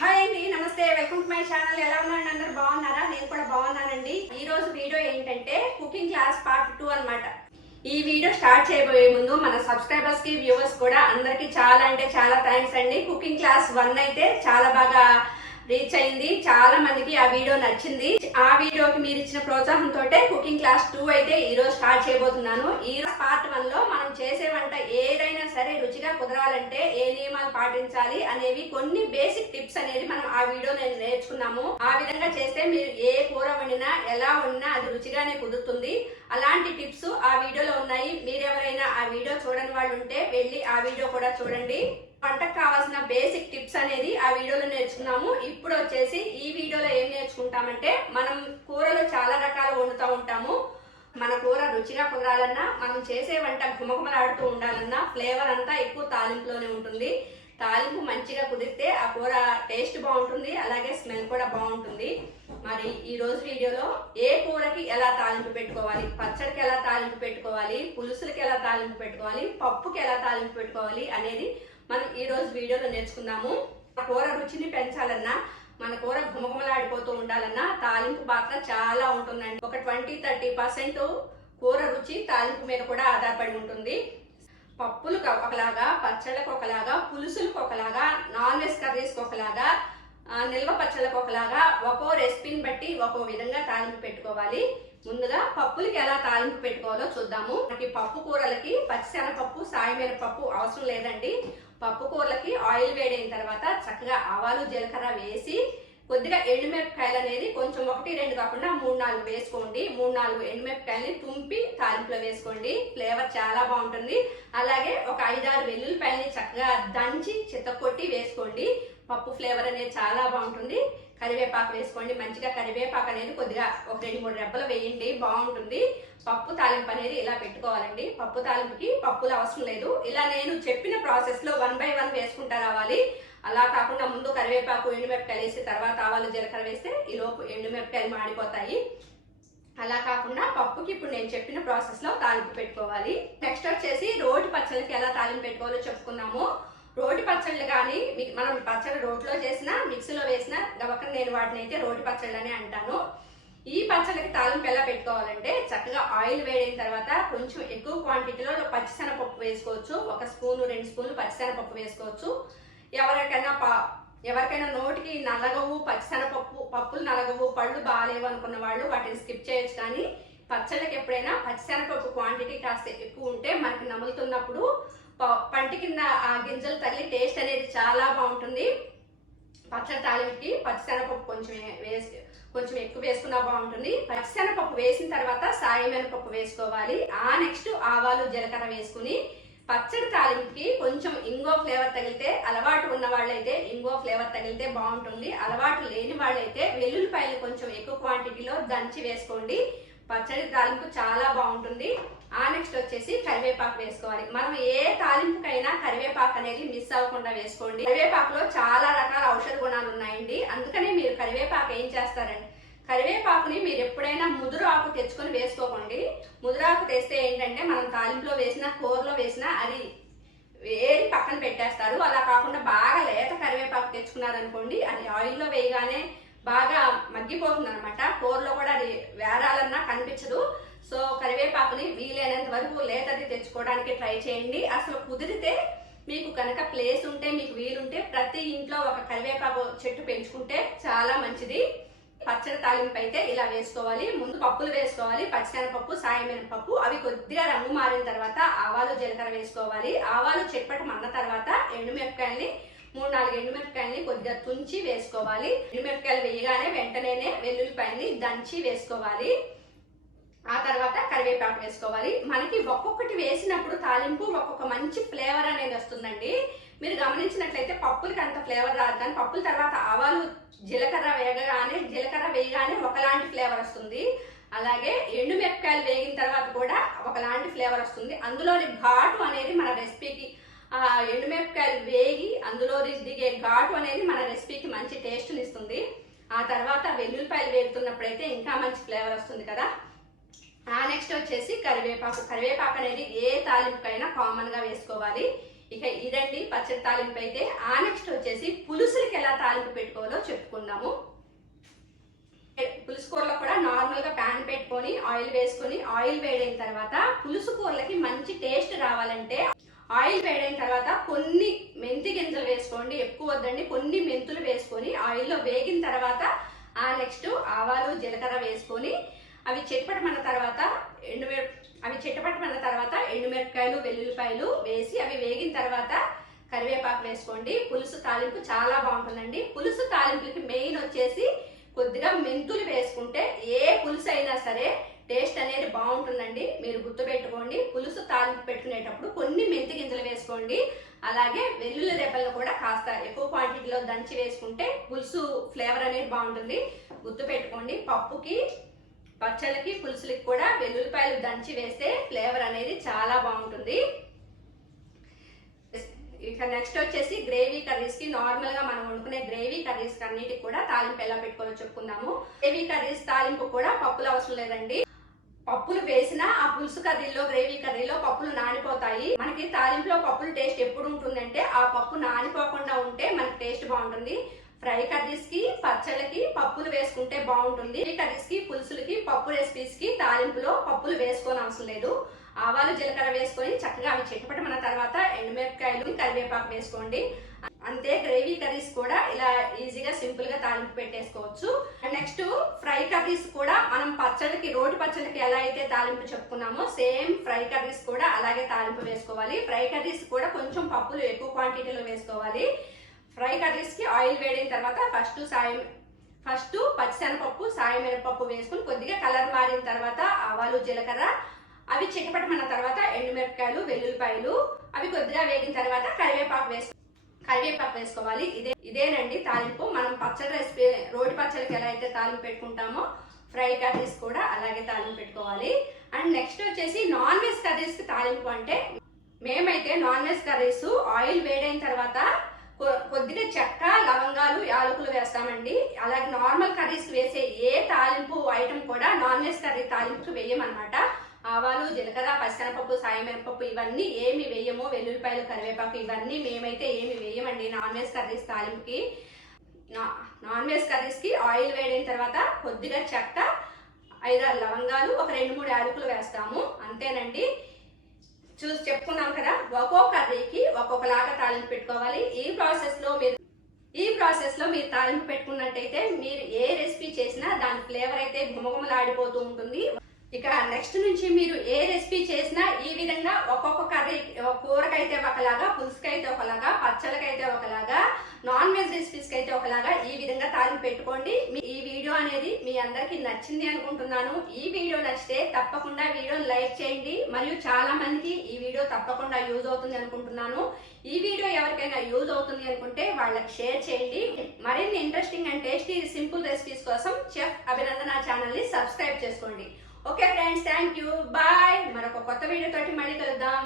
Hi అండి, నమస్తే. Welcome to my channel. ఎలా ఉన్నారండి? అందరూ బాగున్నారా? నేను కూడా బాగున్నానండి. ఈ రోజు వీడియో ఏంటంటే కుకింగ్ క్లాస్ పార్ట్ 2 అన్నమాట. ఈ వీడియో స్టార్ట్ చేయబోయే ముందు మన సబ్స్క్రైబర్స్ కి, వ్యూవర్స్ కూడా అందరికి చాలా అంటే చాలా థ్యాంక్స్ అండి. కుకింగ్ క్లాస్ 1 అయితే చాలా బాగా రీచ్ అయింది. చాలా మందికి ఆ వీడియో నచ్చింది. ఆ వీడియోకి మీరు ఇచ్చిన ప్రోత్సాహంతో కుకింగ్ క్లాస్ 2 అయితే ఈ రోజు స్టార్ట్ చేయబోతున్నాను. ఈ పార్ట్ 1 లో మనం చేసే వంట ఏదైనా సరే రుచిగా కుదరాలంటే ఏ నియమాలు పాటించాలి అనేవి కొన్ని బేసిక్ టిప్స్ అనేది మనం ఆ వీడియో నేర్చుకున్నాము. ఆ విధంగా చేస్తే మీరు ఏ కూర వండినా ఎలా వండినా అది రుచిగానే కుదురుతుంది. అలాంటి టిప్స్ ఆ వీడియోలో ఉన్నాయి. మీరు ఎవరైనా ఆ వీడియో చూడని వాళ్ళు ఉంటే వెళ్ళి ఆ వీడియో కూడా చూడండి. వంటకు కావాల్సిన బేసిక్ టిప్స్ అనేది ఆ వీడియోలో నేర్చుకున్నాము. ఇప్పుడు వచ్చేసి ఈ వీడియోలో ఏం నేర్చుకుంటామంటే, మనం కూరలు చాలా రకాలు వండుతూ ఉంటాము. మన కూర రుచిగా కుదరాలన్నా, మనం చేసే వంట గుమగుమలాడుతూ ఉండాలన్నా ఫ్లేవర్ అంతా ఎక్కువ తాలింపులోనే ఉంటుంది. తాలింపు మంచిగా కుదిరితే ఆ కూర టేస్ట్ బాగుంటుంది, అలాగే స్మెల్ కూడా బాగుంటుంది. మరి ఈ రోజు వీడియోలో ఏ కూరకి ఎలా తాలింపు పెట్టుకోవాలి, పచ్చడికి ఎలా తాలింపు పెట్టుకోవాలి, పులుసులకి ఎలా తాలింపు పెట్టుకోవాలి, పప్పుకి ఎలా తాలింపు పెట్టుకోవాలి అనేది మనం ఈ రోజు వీడియోలో నేర్చుకుందాము. కూర రుచిని పెంచాలన్నా, మన కూర గుమగుమలాడిపోతూ ఉండాలన్నా తాలింపు పాత్ర చాలా ఉంటుందండి. ఒక 20-30% కూర రుచి తాలింపు మీద కూడా ఆధారపడి ఉంటుంది. పప్పులకు ఒకలాగా, పచ్చళ్ళకు ఒకలాగా, పులుసులకు ఒకలాగా, నాన్ వెజ్ కర్రీస్కి ఒకలాగా, నిల్వ పచ్చళ్ళకు ఒకలాగా, ఒక్కో రెసిపీని బట్టి ఒక్కో విధంగా తాలింపు పెట్టుకోవాలి. ముందుగా పప్పులకి ఎలా తాలింపు పెట్టుకోవాలో చూద్దాము. మనకి పప్పు కూరలకి పచ్చిశనగపప్పు, సాయమినపప్పు అవసరం లేదండి. పప్పు కూరలకి ఆయిల్ వేడైన తర్వాత చక్కగా ఆవాలు, జీలకర్ర వేసి కొద్దిగా ఎండుమిరపకాయలు అనేది కొంచెం 1-2 కాకుండా 3-4 వేసుకోండి. 3-4 ఎండుమిరపకాయలని తుంపి తాలింపులో వేసుకోండి. ఫ్లేవర్ చాలా బాగుంటుంది. అలాగే ఒక 5-6 వెల్లుల్లిపాయలని చక్కగా దంచి చితక్కొట్టి వేసుకోండి. పప్పు ఫ్లేవర్ అనేది చాలా బాగుంటుంది. కరివేపాకు వేసుకోండి. మంచిగా కరివేపాకు అనేది కొద్దిగా ఒక 2-3 రెబ్బలు వేయండి, బాగుంటుంది. పప్పు తాలింపు అనేది ఇలా పెట్టుకోవాలండి. పప్పు తాలింపుకి పప్పులు అవసరం లేదు. ఇలా నేను చెప్పిన ప్రాసెస్ లో 1 by 1 వేసుకుంటా రావాలి. అలా కాకుండా ముందు కరివేపాకు, ఎండుమిరపకాయలు వేసి తర్వాత ఆవాలు, జీలకర్ర వేస్తే ఈ లోపు ఎండుమిరపకాయలు మాడిపోతాయి. అలా కాకుండా పప్పుకి ఇప్పుడు నేను చెప్పిన ప్రాసెస్ లో తాలింపు పెట్టుకోవాలి. నెక్స్ట్ వచ్చేసి రోటి పచ్చళ్ళకి ఎలా తాలింపు పెట్టుకోవాలో చెప్పుకున్నాము. రోటి పచ్చళ్ళు కానీ మనం పచ్చడి రోట్లో చేసినా, మిక్సీలో వేసినా గవకన నేను వాటిని అయితే రోటి పచ్చళ్ళు అని అంటాను. ఈ పచ్చళ్ళకి తాలింపు ఎలా పెట్టుకోవాలంటే, చక్కగా ఆయిల్ వేడిన తర్వాత కొంచెం ఎక్కువ క్వాంటిటీలో పచ్చిశనగపప్పు వేసుకోవచ్చు. 1 స్పూను 2 స్పూన్లు పచ్చిశనగపప్పు వేసుకోవచ్చు. ఎవరికైనా నోటికి నలగవు, పప్పులు నలగవు, పళ్ళు బాగాలేవు అనుకున్న వాళ్ళు వాటిని స్కిప్ చేయొచ్చు. కానీ పచ్చళ్ళకి ఎప్పుడైనా పచ్చిశనగపప్పు క్వాంటిటీ కాస్త ఎక్కువ ఉంటే మనకి నములుతున్నప్పుడు పంటి కింద ఆ గింజలు తగిలి టేస్ట్ అనేది చాలా బాగుంటుంది. పచ్చడి తాలింపుకి పచ్చిశనగపప్పు కొంచెం ఎక్కువ వేసుకున్నా బాగుంటుంది. పచ్చిశనగపప్పు వేసిన తర్వాత సాయమినపప్పు వేసుకోవాలి. నెక్స్ట్ ఆవాలు, జీలకర్ర వేసుకుని పచ్చడి తాలింపుకి కొంచెం ఇంగో ఫ్లేవర్ తగిలితే, అలవాటు ఉన్న వాళ్ళైతే ఇంగో ఫ్లేవర్ తగిలితే బాగుంటుంది. అలవాటు లేని వాళ్ళైతే వెల్లుల్లిపాయలు కొంచెం ఎక్కువ క్వాంటిటీలో దంచి వేసుకోండి. పచ్చడి తాలింపు చాలా బాగుంటుంది. నెక్స్ట్ వచ్చేసి కరివేపాకు వేసుకోవాలి. మనం ఏ తాలింపుకైనా కరివేపాకు అనేది మిస్ అవ్వకుండా వేసుకోండి. కరివేపాకులో చాలా రకాల ఔషధ గుణాలు ఉన్నాయండి. అందుకనే మీరు కరివేపాకు ఏం చేస్తారండి, కరివేపాకుని మీరు ఎప్పుడైనా ముదురు ఆకు తెచ్చుకొని వేసుకోకండి. ముదురాకు తెస్తే ఏంటంటే మనం తాలింపులో వేసినా, కూరలో వేసినా అది వేరి పక్కన పెట్టేస్తారు. అలా కాకుండా బాగా లేత కరివేపాకు తెచ్చుకున్నారనుకోండి, అది ఆయిల్లో వేయగానే బాగా మగ్గిపోతుంది అనమాట. కూరలో కూడా అది వేరాలన్నా కనిపించదు. సో కరివేపాకుని వీలైనంత వరకు లేతది తెచ్చుకోవడానికి ట్రై చేయండి. అసలు కుదిరితే మీకు కనుక ప్లేస్ ఉంటే, మీకు వీలుంటే ప్రతి ఇంట్లో ఒక కరివేపాకు చెట్టు పెంచుకుంటే చాలా మంచిది. పచ్చడి తాలింపు అయితే ఇలా వేసుకోవాలి. ముందు పప్పులు వేసుకోవాలి. పచ్చిశనగపప్పు, సాయమినపప్పు, అవి కొద్దిగా రంగు మారిన తర్వాత ఆవాలు, జీలకర్ర వేసుకోవాలి. ఆవాలు చిట్పటమన్న తర్వాత ఎండుమిరపకాయల్ని 3-4 ఎండుమిరపకాయల్ని కొద్దిగా తుంచి వేసుకోవాలి. ఎండుమిరపకాయలు వేయగానే వెంటనే వెల్లుల్లిపాయల్ని దంచి వేసుకోవాలి. ఆ తర్వాత కరివేపాకు వేసుకోవాలి. మనకి ఒక్కొక్కటి వేసినప్పుడు తాలింపు ఒక్కొక్క మంచి ఫ్లేవర్ అనేది వస్తుందండి. మీరు గమనించినట్లయితే పప్పులకి అంత ఫ్లేవర్ రాదు, కానీ పప్పుల తర్వాత ఆవాలు, జీలకర్ర వేయగానే ఒకలాంటి ఫ్లేవర్ వస్తుంది. అలాగే ఎండుమిరపకాయలు వేగిన తర్వాత కూడా ఒకలాంటి ఫ్లేవర్ వస్తుంది. అందులోని ఘాటు అనేది మన రెసిపీకి, ఎండుమిరపకాయలు వేగి అందులో దిగే ఘాటు అనేది మన రెసిపీకి మంచి టేస్ట్ని ఇస్తుంది. ఆ తర్వాత వెల్లుల్లిపాయలు వేగుతున్నప్పుడైతే ఇంకా మంచి ఫ్లేవర్ వస్తుంది కదా. నెక్స్ట్ వచ్చేసి కరివేపాకు అనేది ఏ తాలింపుకైనా కామన్గా వేసుకోవాలి. ఇక ఇదండి పచ్చడి తాలింపు అయితే. ఆ నెక్స్ట్ వచ్చేసి పులుసులకి ఎలా తాలింపు పెట్టుకోవాలో చెప్పుకుందాము. పులుసు కూరలో కూడా నార్మల్ గా ప్యాన్ పెట్టుకొని ఆయిల్ వేసుకొని, ఆయిల్ వేడైన తర్వాత పులుసు కూరలకి మంచి టేస్ట్ రావాలంటే ఆయిల్ వేడైన తర్వాత కొన్ని మెంతి గింజలు వేసుకోండి, ఎక్కువ వద్దండి. కొన్ని మెంతులు వేసుకొని ఆయిల్లో వేగిన తర్వాత ఆ నెక్స్ట్ ఆవాలు జీలకర్ర వేసుకొని అవి చిటపటమన్న తర్వాత ఎండుమిరపకాయలు వెల్లుల్లిపాయలు వేసి అవి వేగిన తర్వాత కరివేపాకు వేసుకోండి. పులుసు తాలింపు చాలా బాగుంటుందండి. పులుసు తాలింపులకి మెయిన్ వచ్చేసి కొద్దిగా మెంతులు వేసుకుంటే ఏ పులుసు అయినా సరే టేస్ట్ అనేది బాగుంటుందండి. మీరు గుర్తుపెట్టుకోండి. పులుసు తాలింపు పెట్టుకునేటప్పుడు కొన్ని మెంతి గింజలు వేసుకోండి. అలాగే వెల్లుల్లి రెబ్బలను కూడా కాస్త ఎక్కువ క్వాంటిటీలో దంచి వేసుకుంటే పులుసు ఫ్లేవర్ అనేది బాగుంటుంది. గుర్తుపెట్టుకోండి. పప్పుకి, పచ్చళ్ళకి, పులుసులకి కూడా వెల్లుల్లిపాయలు దంచి వేస్తే ఫ్లేవర్ అనేది చాలా బాగుంటుంది. ఇక నెక్స్ట్ వచ్చేసి గ్రేవీ కర్రీస్ కి, నార్మల్ గా మనం వండుకునే గ్రేవీ కర్రీస్ అన్నిటికి కూడా తాలింపు ఎలా పెట్టుకోవాలో చెప్పుకుందాము. గ్రేవీ కర్రీస్ తాలింపు కూడా పప్పులు అవసరం లేదండి. పప్పులు వేసినా ఆ పులుసు కర్రీలో, గ్రేవీ కర్రీలో పప్పులు నానిపోతాయి. మనకి తాలింపులో పప్పుల టేస్ట్ ఎప్పుడు ఉంటుందంటే ఆ పప్పు నానిపోకుండా ఉంటే మనకి టేస్ట్ బాగుంటుంది. ఫ్రై కర్రీస్ కి, పచ్చళ్ళకి పప్పులు వేసుకుంటే బాగుంటుంది. కర్రీస్ కి, పులుసులకి, పప్పు రెసిపీస్ కి తాలింపులో పప్పులు వేసుకోని అవసరం లేదు. ఆవాలు జీలకర్ర వేసుకొని చక్కగా అవి చిటపటమన్న తర్వాత ఎండుమిరపకాయలు, కరివేపాకు వేసుకోండి. అంతే. గ్రేవీ కర్రీస్ కూడా ఇలా ఈజీగా సింపుల్ గా తాలింపు పెట్టేసుకోవచ్చు. నెక్స్ట్ ఫ్రై కర్రీస్ కూడా మనం పచ్చడికి, రోటి పచ్చడికి ఎలా అయితే తాలింపు చెప్పుకున్నామో సేమ్ ఫ్రై కర్రీస్ కూడా అలాగే తాలింపు వేసుకోవాలి. ఫ్రై కర్రీస్ కూడా కొంచెం పప్పులు ఎక్కువ క్వాంటిటీలో వేసుకోవాలి. ఫ్రై కర్రీస్ కి ఆయిల్ వేడిన తర్వాత ఫస్ట్ పచ్చిశనగపప్పు, సాయం మినపప్పు వేసుకుని కొద్దిగా కలర్ మారిన తర్వాత ఆవాలు జీలకర్ర అవి చిటపటమన్న తర్వాత ఎండుమిరపకాయలు, వెల్లుల్లిపాయలు అవి కొద్దిగా వేగిన తర్వాత కరివేపాకు వేసుకోవాలి. ఇదేనండి తాలింపు. మనం పచ్చడి రెసిపీ, రోటి పచ్చడికి ఎలా అయితే తాలింపు పెట్టుకుంటామో ఫ్రై కర్రీస్ కూడా అలాగే తాలింపు పెట్టుకోవాలి. అండ్ నెక్స్ట్ వచ్చేసి నాన్ వెజ్ కర్రీస్ కి తాలింపు అంటే, మేమైతే నాన్ వెజ్ కర్రీస్ ఆయిల్ వేడైన తర్వాత కొద్దిగా చెక్క, లవంగాలు, యాలకులు వేస్తామండి. అలాగే నార్మల్ కర్రీస్ వేసే ఏ తాలింపు ఐటమ్ కూడా నాన్ వెజ్ కర్రీ తాలింపుకి వేయమన్నమాట. ఆవాలు జీలకర్ర, పచ్చిశనగపప్పు, సాయం మినపప్పు ఇవన్నీ ఏమి వేయము. వెల్లుల్లిపాయలు, కరివేపాకు ఇవన్నీ మేమైతే ఏమి వేయమండి నాన్ వెజ్ కర్రీస్ తాలింపుకి. నాన్ వెజ్ కర్రీస్ కి ఆయిల్ వేడిన తర్వాత కొద్దిగా చెక్క, 5-6 లవంగాలు, ఒక 2-3 యాలకులు వేస్తాము. అంతేనండి. చెప్పుకున్నాం కదా, ఒక్కో కర్రీకి ఒక్కొక్కలాగా తాలింపు పెట్టుకోవాలి. ఈ ప్రాసెస్ లో మీరు తాలింపు పెట్టుకున్నట్టయితే మీరు ఏ రెసిపీ చేసినా దాని ఫ్లేవర్ అయితే గుమగుమలాడిపోతూ ఉంటుంది. ఇక నెక్స్ట్ నుంచి మీరు ఏ రెసిపీ చేసినా ఈ విధంగా ఒక్కొక్క కర్రీ, కూరకైతే ఒకలాగా, పులుసుకైతే ఒకలాగా, పచ్చళ్ళకైతే ఒకలాగా, నాన్ వెజ్ రెసిపీస్కి అయితే ఒకలాగా ఈ విధంగా తాలింపు పెట్టుకోండి. ఈ వీడియో అనేది మీ అందరికి నచ్చింది అనుకుంటున్నాను. ఈ వీడియో నచ్చితే తప్పకుండా వీడియోని లైక్ చేయండి. మరియు చాలా మందికి ఈ వీడియో తప్పకుండా యూజ్ అవుతుంది అనుకుంటున్నాను. ఈ వీడియో ఎవరికైనా యూజ్ అవుతుంది అనుకుంటే వాళ్ళకి షేర్ చేయండి. మరిన్ని interesting and tasty simple recipes కోసం చెఫ్ అభినందన ఛానల్ ని సబ్స్క్రైబ్ చేసుకోండి. Okay friends, thank you, bye. మరొక కొత్త వీడియో తోటి మళ్ళీ కలుద్దాం.